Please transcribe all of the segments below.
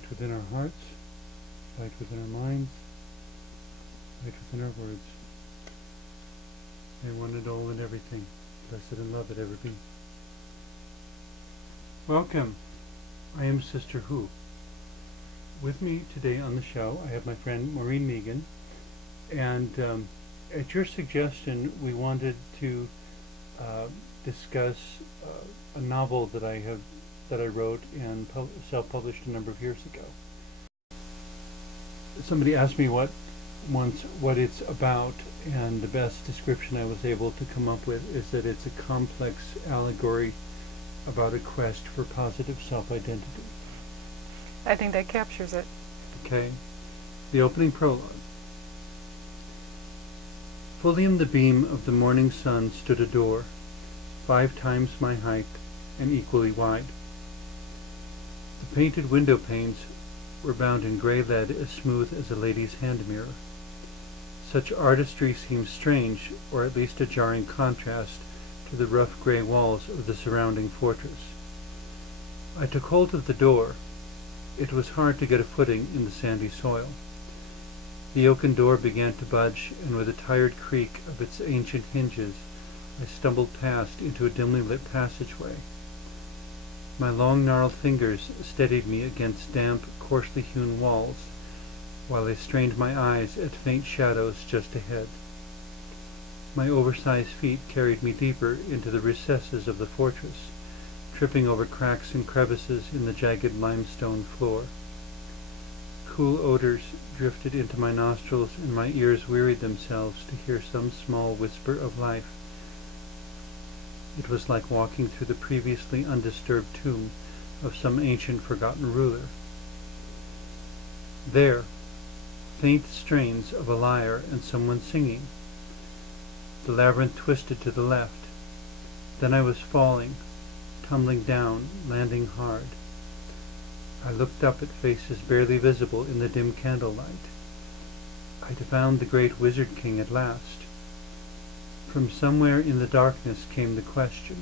light within our hearts, light within our minds, light within our words. May one and all and everything, blessed and loved ever be. Welcome. I am Sister Who. With me today on the show, I have my friend Maureen Meegan, and at your suggestion, we wanted to discuss a novel that I wrote and self-published a number of years ago. Somebody asked me once what it's about, and the best description I was able to come up with is that it's a complex allegory about a quest for positive self-identity. I think that captures it. Okay. The opening prologue. Fully in the beam of the morning sun stood a door, 5 times my height and equally wide. The painted window panes were bound in grey lead as smooth as a lady's hand mirror. Such artistry seemed strange, or at least a jarring contrast to the rough grey walls of the surrounding fortress. I took hold of the door. It was hard to get a footing in the sandy soil. The oaken door began to budge, and with a tired creak of its ancient hinges, I stumbled past into a dimly lit passageway. My long gnarled fingers steadied me against damp, coarsely hewn walls, while I strained my eyes at faint shadows just ahead. My oversized feet carried me deeper into the recesses of the fortress, tripping over cracks and crevices in the jagged limestone floor. Cool odors drifted into my nostrils, and my ears wearied themselves to hear some small whisper of life. It was like walking through the previously undisturbed tomb of some ancient forgotten ruler. There, faint strains of a lyre and someone singing. The labyrinth twisted to the left. Then I was falling, tumbling down, landing hard. I looked up at faces barely visible in the dim candlelight. I had found the great Wizard King at last. From somewhere in the darkness came the question,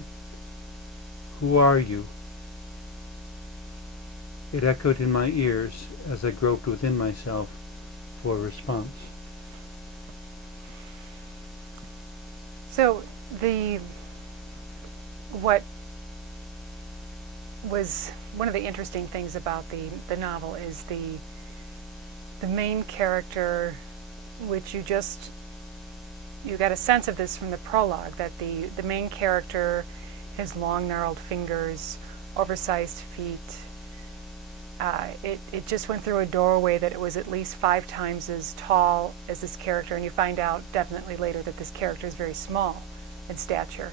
"Who are you?" It echoed in my ears as I groped within myself for a response. So what was one of the interesting things about the novel is the main character, which you got a sense of this from the prologue, that the main character has long gnarled fingers, oversized feet. It just went through a doorway that it was at least 5 times as tall as this character, and you find out definitely later that this character is very small in stature.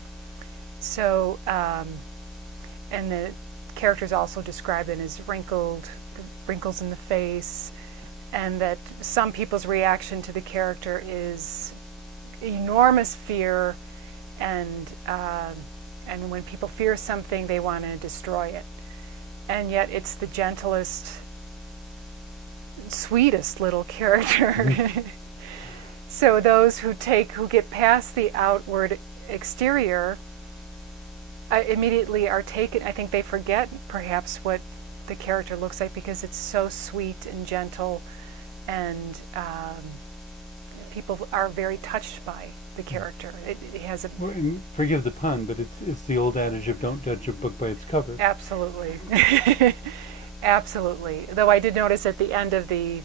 So, and the character is also described in as wrinkled, wrinkles in the face, and that some people's reaction to the character is enormous fear, and when people fear something, they want to destroy it. And yet it's the gentlest, sweetest little character. So those who get past the outward exterior immediately are taken. I think they forget perhaps what the character looks like, because it's so sweet and gentle, and people are very touched by the character. It has a... Well, forgive the pun, but it's the old adage of don't judge a book by its cover. Absolutely. Absolutely. Though I did notice at the end of the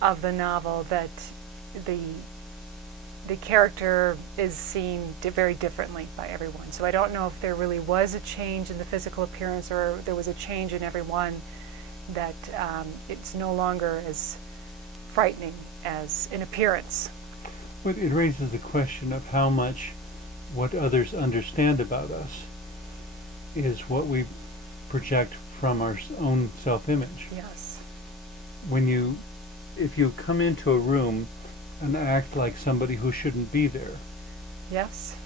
novel that the character is seen very differently by everyone. So I don't know if there really was a change in the physical appearance, or there was a change in everyone, that it's no longer as frightening as in appearance. But it raises the question of how much what others understand about us is what we project from our own self-image. Yes. If you come into a room and act like somebody who shouldn't be there, yes,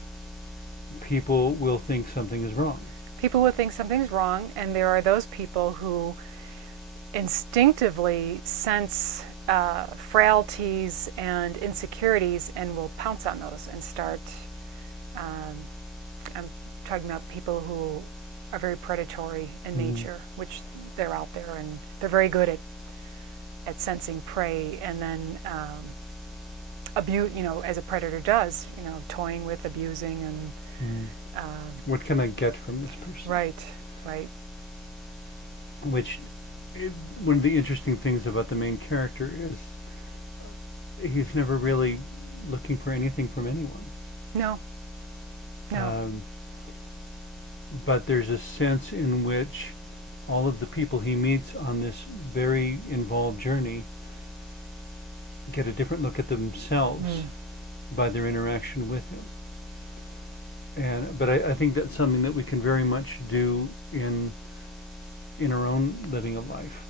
people will think something is wrong. People will think something's wrong, and there are those people who instinctively sense frailties and insecurities and will pounce on those and start, I'm talking about people who are very predatory in nature, which they're out there, and they're very good at sensing prey, and then abuse, as a predator does, toying with, abusing, and what can I get from this person? right. Which, one of the interesting things about the main character is he's never really looking for anything from anyone. No. But there's a sense in which all of the people he meets on this very involved journey get a different look at themselves by their interaction with him. But I think that's something that we can very much do in our own living of life.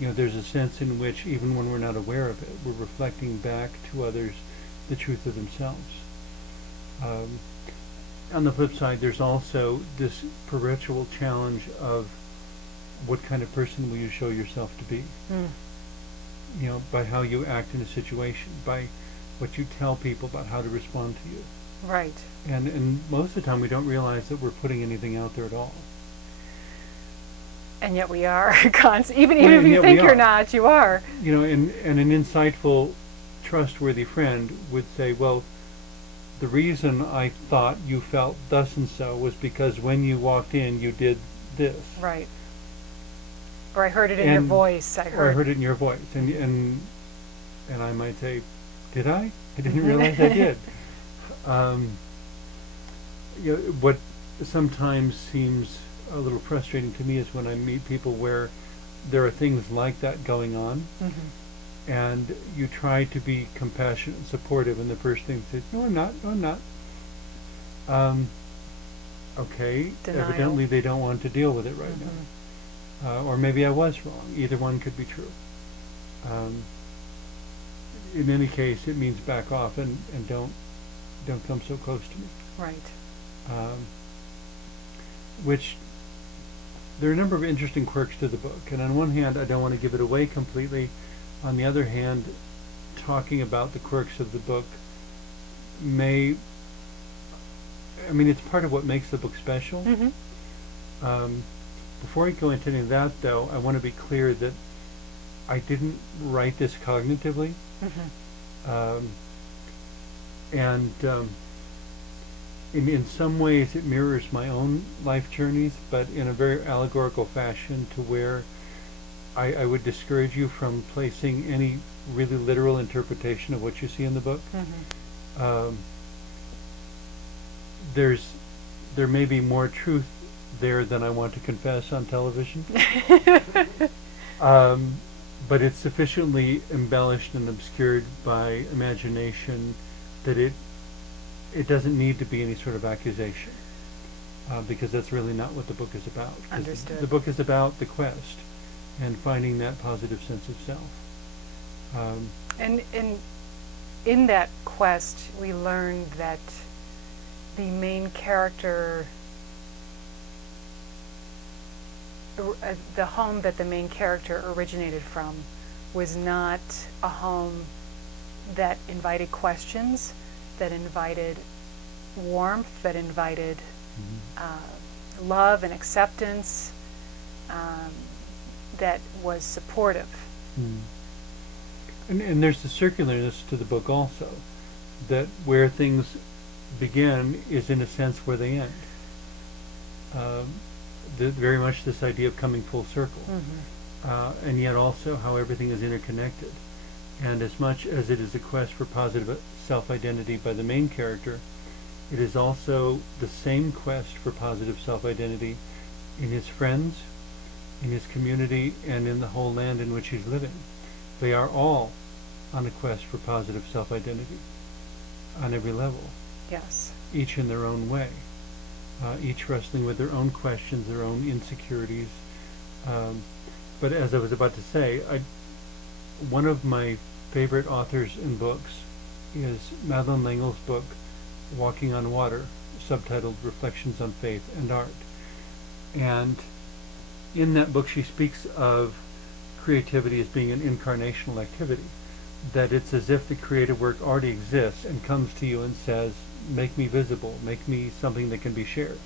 There's a sense in which, even when we're not aware of it, we're reflecting back to others the truth of themselves. On the flip side, there's also this perpetual challenge of what kind of person will you show yourself to be? By how you act in a situation, by what you tell people about how to respond to you. Right. And most of the time we don't realize that we're putting anything out there at all. And yet we are even if you think you're not, you are. And an insightful, trustworthy friend would say, well, the reason I thought you felt thus and so was because when you walked in, you did this. Right. Or I heard it in your voice. I heard it in your voice. And I might say, did I? I didn't realize I did. What sometimes seems a little frustrating to me is when I meet people where there are things like that going on, and you try to be compassionate and supportive, and the person thing says, no, I'm not. Okay, Denial. Evidently they don't want to deal with it right now. Or maybe I was wrong. Either one could be true. In any case, it means back off and don't come so close to me. Right. Which, there are a number of interesting quirks to the book, and on one hand, I don't want to give it away completely. On the other hand, talking about the quirks of the book it's part of what makes the book special. Before I go into any of that, though, I want to be clear that I didn't write this cognitively. In some ways it mirrors my own life journeys, but in a very allegorical fashion, to where I would discourage you from placing any really literal interpretation of what you see in the book. There may be more truth there than I want to confess on television. But it's sufficiently embellished and obscured by imagination that it doesn't need to be any sort of accusation, because that's really not what the book is about. Understood. The book is about the quest and finding that positive sense of self. And in that quest, we learned that the main character, the home that the main character originated from, was not a home that invited questions, that invited warmth, that invited love and acceptance, that was supportive. And there's the circularness to the book also, that where things begin is in a sense where they end. Very much this idea of coming full circle, and yet also how everything is interconnected. And as much as it is a quest for positive self-identity by the main character, it is also the same quest for positive self-identity in his friends, in his community, and in the whole land in which he's living. They are all on a quest for positive self-identity on every level. Yes. Each in their own way. Each wrestling with their own questions, their own insecurities. But as I was about to say, one of my favorite authors and books is Madeleine L'Engle's book, Walking on Water, subtitled Reflections on Faith and Art. And in that book she speaks of creativity as being an incarnational activity, that it's as if the creative work already exists and comes to you and says, make me visible, make me something that can be shared.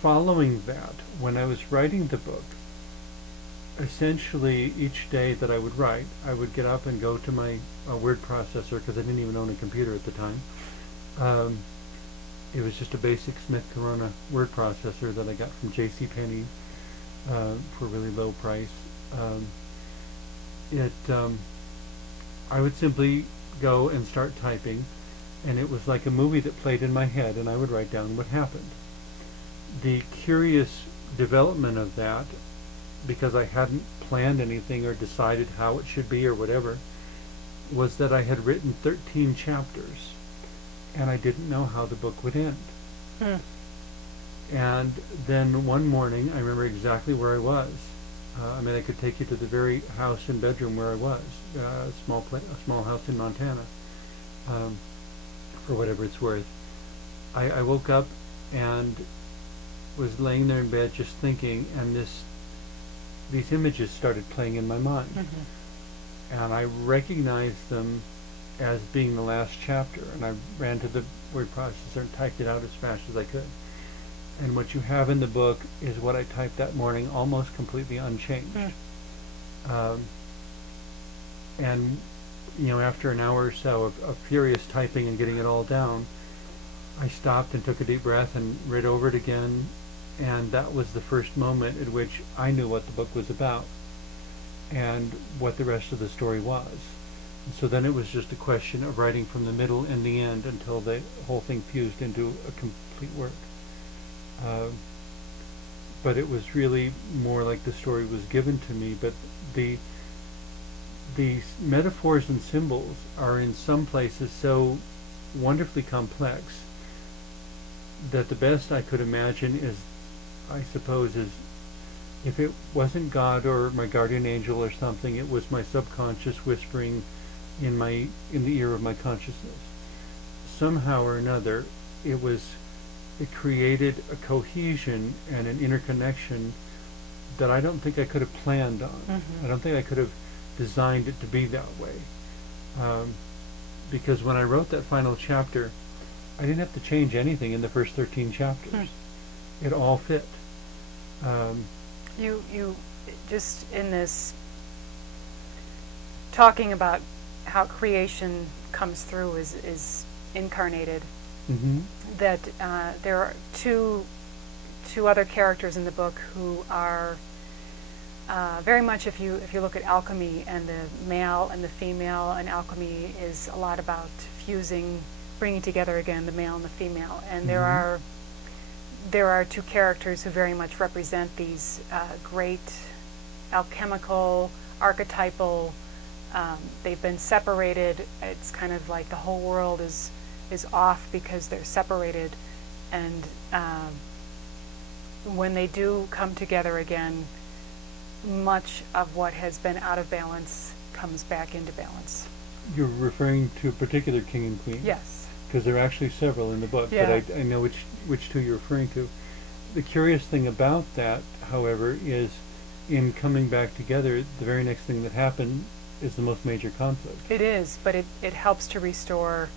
following that, when I was writing the book, essentially each day that I would write, I would get up and go to my word processor, because I didn't even own a computer at the time. It was just a basic Smith Corona word processor that I got from JCPenney for a really low price. I would simply go and start typing, and it was like a movie that played in my head, and I would write down what happened. The curious development of that, because I hadn't planned anything or decided how it should be or whatever, was that I had written 13 chapters, and I didn't know how the book would end. And then one morning, I remember exactly where I was. I mean, I could take you to the very house and bedroom where I was, a small house in Montana, for whatever it's worth. I woke up and was laying there in bed just thinking, and these images started playing in my mind. And I recognized them as being the last chapter, and I ran to the word processor and typed it out as fast as I could. And what you have in the book is what I typed that morning, almost completely unchanged. And you know, after an hour or so of furious typing and getting it all down, I stopped and took a deep breath and read over it again, and that was the first moment at which I knew what the book was about and what the rest of the story was. And so then it was just a question of writing from the middle and the end until the whole thing fused into a complete work. But it was really more like the story was given to me, but the metaphors and symbols are in some places so wonderfully complex that the best I could imagine is, I suppose, is if it wasn't God or my guardian angel or something, it was my subconscious whispering in the ear of my consciousness. Somehow or another, it created a cohesion and an interconnection that I don't think I could have planned on. I don't think I could have designed it to be that way. Because when I wrote that final chapter, I didn't have to change anything in the first 13 chapters. It all fit. You just in this talking about how creation comes through is incarnated. That there are two other characters in the book who are very much, if you look at alchemy and the male and the female, and alchemy is a lot about fusing, bringing together again the male and the female, and there are two characters who very much represent these great alchemical, archetypal. They've been separated. It's kind of like the whole world is off because they're separated, and when they do come together again, much of what has been out of balance comes back into balance. You're referring to a particular king and queen? Yes. Because there are actually several in the book, yeah. But I know which two you're referring to. The curious thing about that, however, is in coming back together, the very next thing that happened is the most major conflict. It is, but it helps to restore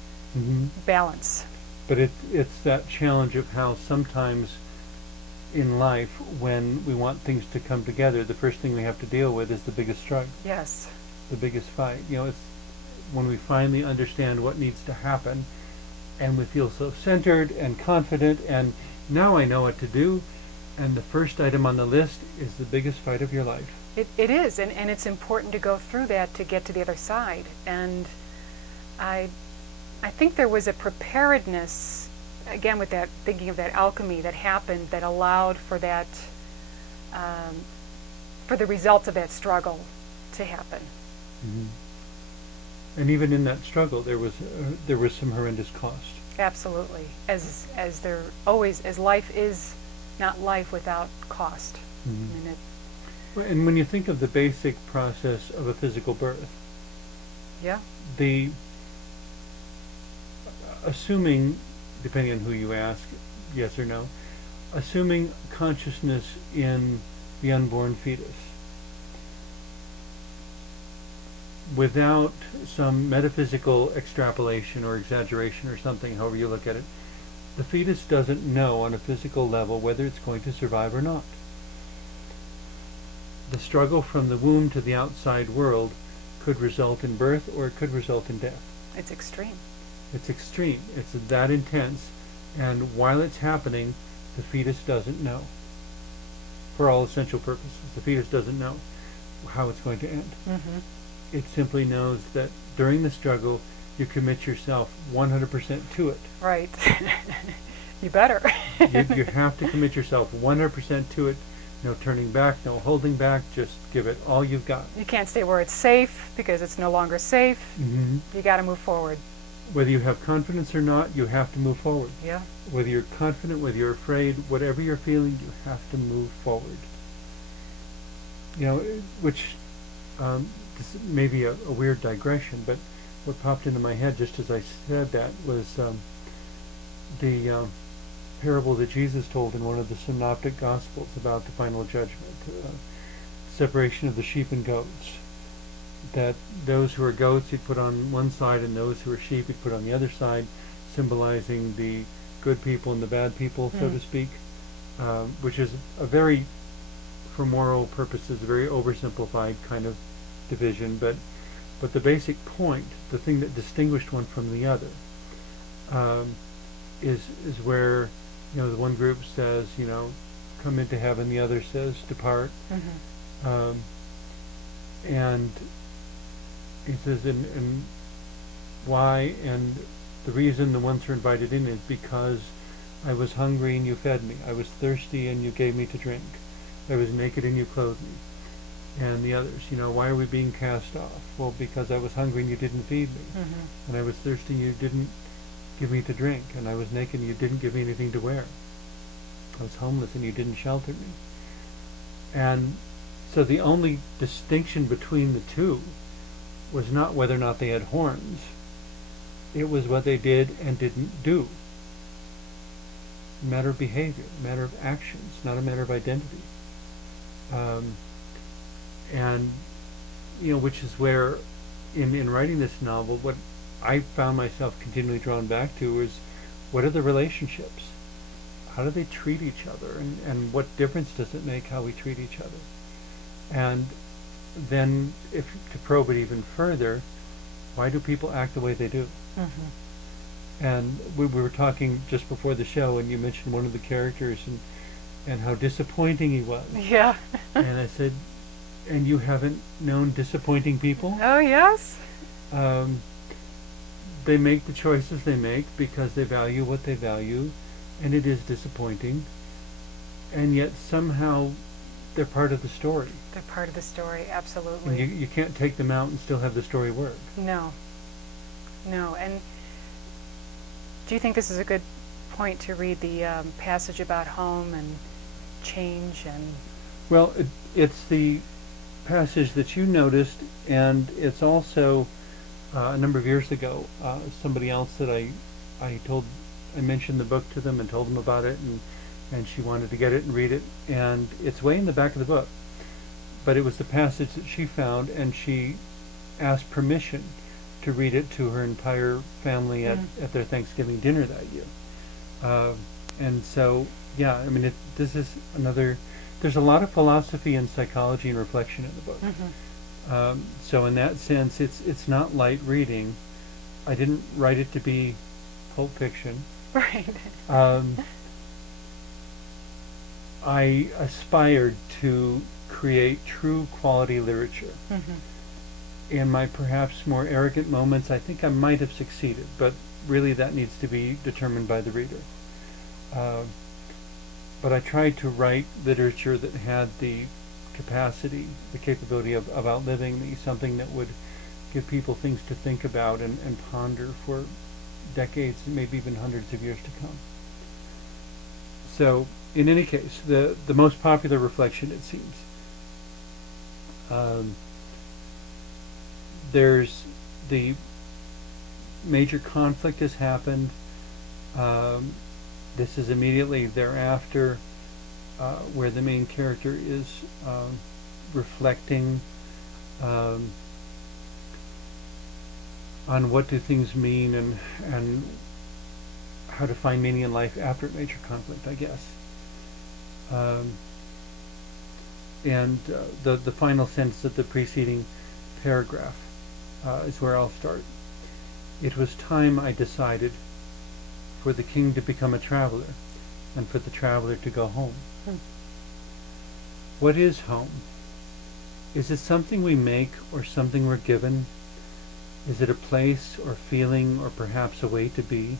balance. But it's that challenge of how sometimes in life, when we want things to come together, the first thing we have to deal with is the biggest struggle. Yes. The biggest fight. You know, it's when we finally understand what needs to happen, and we feel so centered and confident, and now I know what to do, and the first item on the list is the biggest fight of your life. It is, and it's important to go through that to get to the other side. And I think there was a preparedness, again with that, thinking of that alchemy that happened, that allowed for that, for the results of that struggle to happen. And even in that struggle, there was some horrendous cost. Absolutely, as there always, as life is not life without cost. I mean, and when you think of the basic process of a physical birth, assuming, depending on who you ask, yes or no, assuming consciousness in the unborn fetus, without some metaphysical extrapolation or exaggeration or something, however you look at it, The fetus doesn't know on a physical level whether it's going to survive or not. The struggle from the womb to the outside world could result in birth or it could result in death. It's extreme. It's extreme. It's that intense. And while it's happening, the fetus doesn't know. For all essential purposes, the fetus doesn't know how it's going to end. Mm-hmm. It simply knows that during the struggle, you commit yourself 100% to it. Right. You better. You have to commit yourself 100% to it. No turning back, no holding back. Just give it all you've got. You can't stay where it's safe because it's no longer safe. Mm-hmm. You got to move forward. Whether you have confidence or not, you have to move forward. Yeah. Whether you're confident, whether you're afraid, whatever you're feeling, you have to move forward. You know, which this may be a weird digression, but what popped into my head just as I said that was the parable that Jesus told in one of the synoptic gospels about the final judgment, separation of the sheep and goats. That those who are goats he'd put on one side and those who are sheep he'd put on the other side, symbolizing the good people and the bad people, so to speak, which is a very, for moral purposes, a very oversimplified kind of division, but the basic point, the thing that distinguished one from the other, is where, you know, the one group says, you know, come into heaven, the other says depart. Mm-hmm. And he says, and why? And the reason the ones who are invited in is because I was hungry and you fed me. I was thirsty and you gave me to drink. I was naked and you clothed me. And the others, you know, why are we being cast off? Well, because I was hungry and you didn't feed me. Mm-hmm. And I was thirsty and you didn't give me to drink. And I was naked and you didn't give me anything to wear. I was homeless and you didn't shelter me. And so the only distinction between the two was not whether or not they had horns. It was what they did and didn't do. A matter of behavior, a matter of actions, not a matter of identity. And, you know, which is where, in writing this novel, what I found myself continually drawn back to is, what are the relationships? How do they treat each other? And what difference does it make how we treat each other? And then, if to probe it even further, why do people act the way they do? Mm-hmm. And we were talking just before the show, and you mentioned one of the characters and how disappointing he was. Yeah. And I said, and you haven't known disappointing people? Oh, yes. They make the choices they make because they value what they value, and it is disappointing. And yet somehow they're part of the story. They're part of the story, absolutely. And you can't take them out and still have the story work. No. No. And do you think this is a good point to read the passage about home and change and... Well, it's the passage that you noticed, and it's also a number of years ago, somebody else that I mentioned the book to them and told them about it, and she wanted to get it and read it, and it's way in the back of the book. But it was the passage that she found, and she asked permission to read it to her entire family at their Thanksgiving dinner that year. And so, yeah, I mean, this is another... There's a lot of philosophy and psychology and reflection in the book. Mm-hmm. So in that sense, it's not light reading. I didn't write it to be pulp fiction. Right. I aspired to create true quality literature. Mm-hmm. In my perhaps more arrogant moments, I think I might have succeeded, but really that needs to be determined by the reader. But I tried to write literature that had the capacity, the capability of outliving me, something that would give people things to think about and ponder for decades, maybe even hundreds of years to come. So, in any case, the most popular reflection, it seems, there's the major conflict has happened. This is immediately thereafter, where the main character is reflecting on what do things mean and how to find meaning in life after a major conflict, I guess. And the final sentence of the preceding paragraph is where I'll start. It was time, I decided, for the king to become a traveler, and for the traveler to go home. What is home? Is it something we make or something we're given? Is it a place or feeling or perhaps a way to be?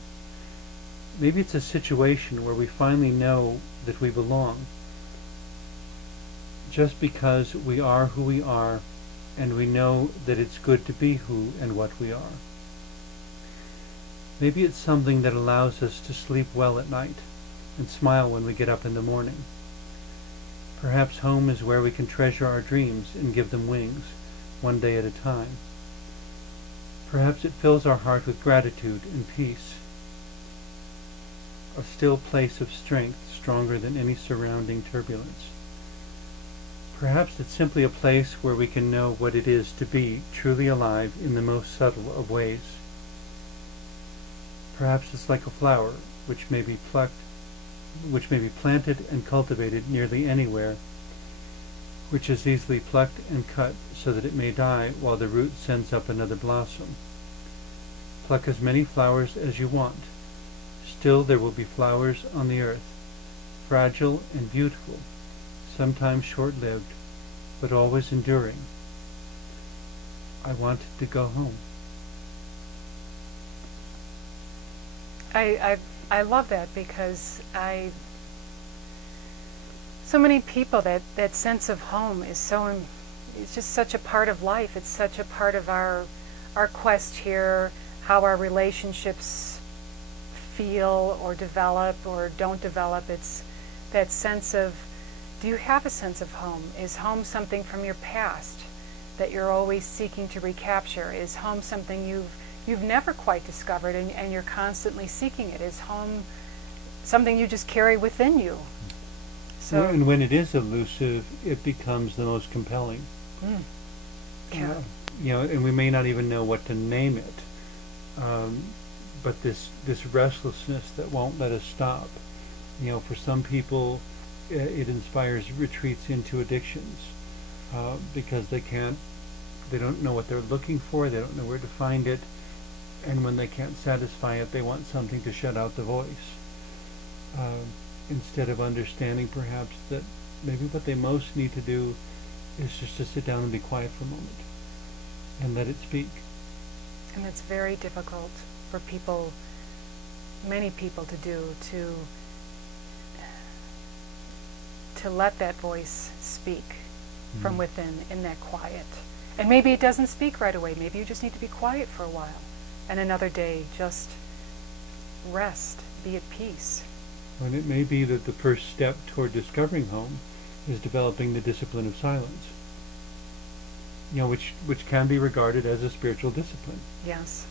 Maybe it's a situation where we finally know that we belong, just because we are who we are, and we know that it's good to be who and what we are. Maybe it's something that allows us to sleep well at night and smile when we get up in the morning. Perhaps home is where we can treasure our dreams and give them wings, one day at a time. Perhaps it fills our heart with gratitude and peace, a still place of strength stronger than any surrounding turbulence. Perhaps it's simply a place where we can know what it is to be truly alive in the most subtle of ways. Perhaps it's like a flower which may be planted and cultivated nearly anywhere, which is easily plucked and cut so that it may die while the root sends up another blossom. Pluck as many flowers as you want. Still there will be flowers on the earth, fragile and beautiful, sometimes short-lived, but always enduring. I wanted to go home. I love that, because so many people, that sense of home is it's just such a part of life. It's such a part of our quest here, how our relationships feel or develop or don't develop. It's that sense of, do you have a sense of home? Is home something from your past that you're always seeking to recapture? Is home something you've never quite discovered and you're constantly seeking it? Is home something you just carry within you? So, and when it is elusive, it becomes the most compelling. Yeah. And we may not even know what to name it, but this restlessness that won't let us stop. For some people, it inspires retreats into addictions, because they don't know what they're looking for, they don't know where to find it, and when they can't satisfy it, they want something to shut out the voice. Instead of understanding perhaps that maybe what they most need to do is just to sit down and be quiet for a moment and let it speak. And it's very difficult for many people to do, to let that voice speak from within in that quiet. And maybe it doesn't speak right away. Maybe you just need to be quiet for a while. And another day, just rest, be at peace. And it may be that the first step toward discovering home is developing the discipline of silence, which can be regarded as a spiritual discipline. Yes.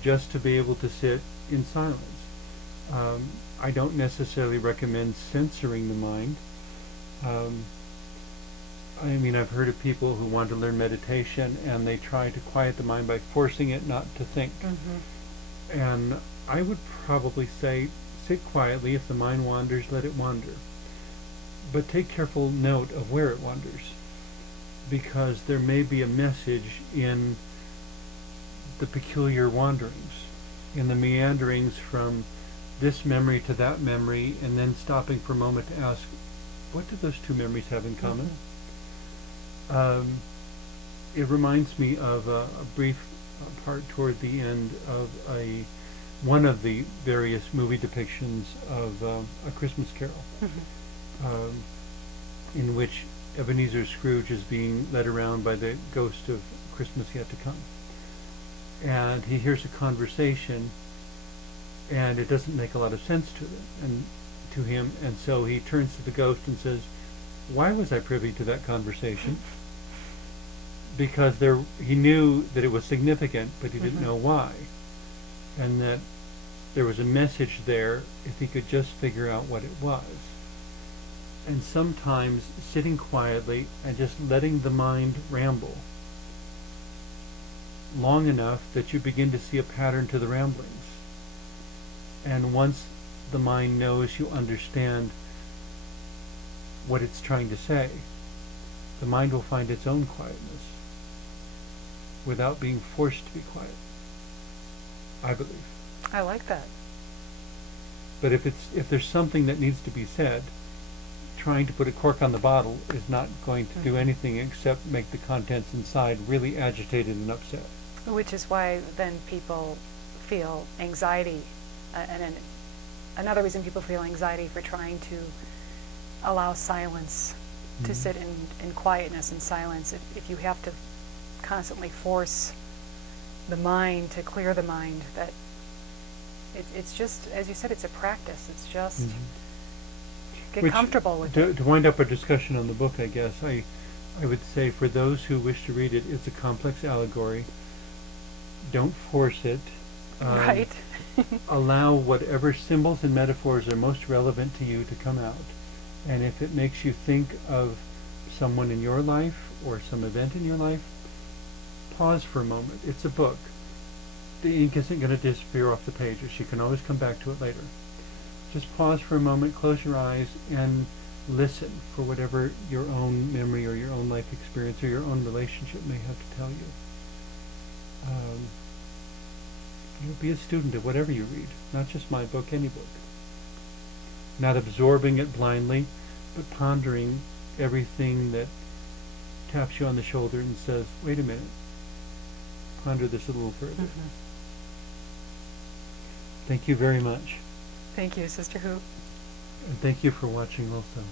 Just to be able to sit in silence. I don't necessarily recommend censoring the mind. I've heard of people who want to learn meditation and they try to quiet the mind by forcing it not to think. And I would probably say, sit quietly. If the mind wanders, let it wander. But take careful note of where it wanders, because there may be a message in the peculiar wanderings, in the meanderings from this memory to that memory, and then stopping for a moment to ask, what do those two memories have in common? It reminds me of a brief part toward the end of one of the various movie depictions of A Christmas Carol, in which Ebenezer Scrooge is being led around by the ghost of Christmas yet to come. And he hears a conversation, and it doesn't make a lot of sense to him, and so he turns to the ghost and says, why was I privy to that conversation? Because he knew that it was significant, but he didn't know why. And that there was a message there if he could just figure out what it was. And sometimes sitting quietly and just letting the mind ramble long enough that you begin to see a pattern to the ramblings. And once the mind knows you understand what it's trying to say, the mind will find its own quietness without being forced to be quiet, I believe. I like that. But if there's something that needs to be said, trying to put a cork on the bottle is not going to do anything except make the contents inside really agitated and upset. Which is why then people feel anxiety, and another reason people feel anxiety for trying to allow silence, to sit in quietness and silence. If you have to constantly force the mind to clear the mind, that it's just, as you said, it's a practice. It's just get comfortable with it. To wind up our discussion on the book, I guess, I would say for those who wish to read it, it's a complex allegory. Don't force it. Right. Allow whatever symbols and metaphors are most relevant to you to come out. And if it makes you think of someone in your life or some event in your life, pause for a moment. It's a book. The ink isn't going to disappear off the pages. You can always come back to it later. Just pause for a moment, close your eyes, and listen for whatever your own memory or your own life experience or your own relationship may have to tell you. You'll be a student of whatever you read, not just my book, any book. Not absorbing it blindly, but pondering everything that taps you on the shoulder and says, wait a minute, ponder this a little further. Thank you very much. Thank you, Sister Who. And thank you for watching also.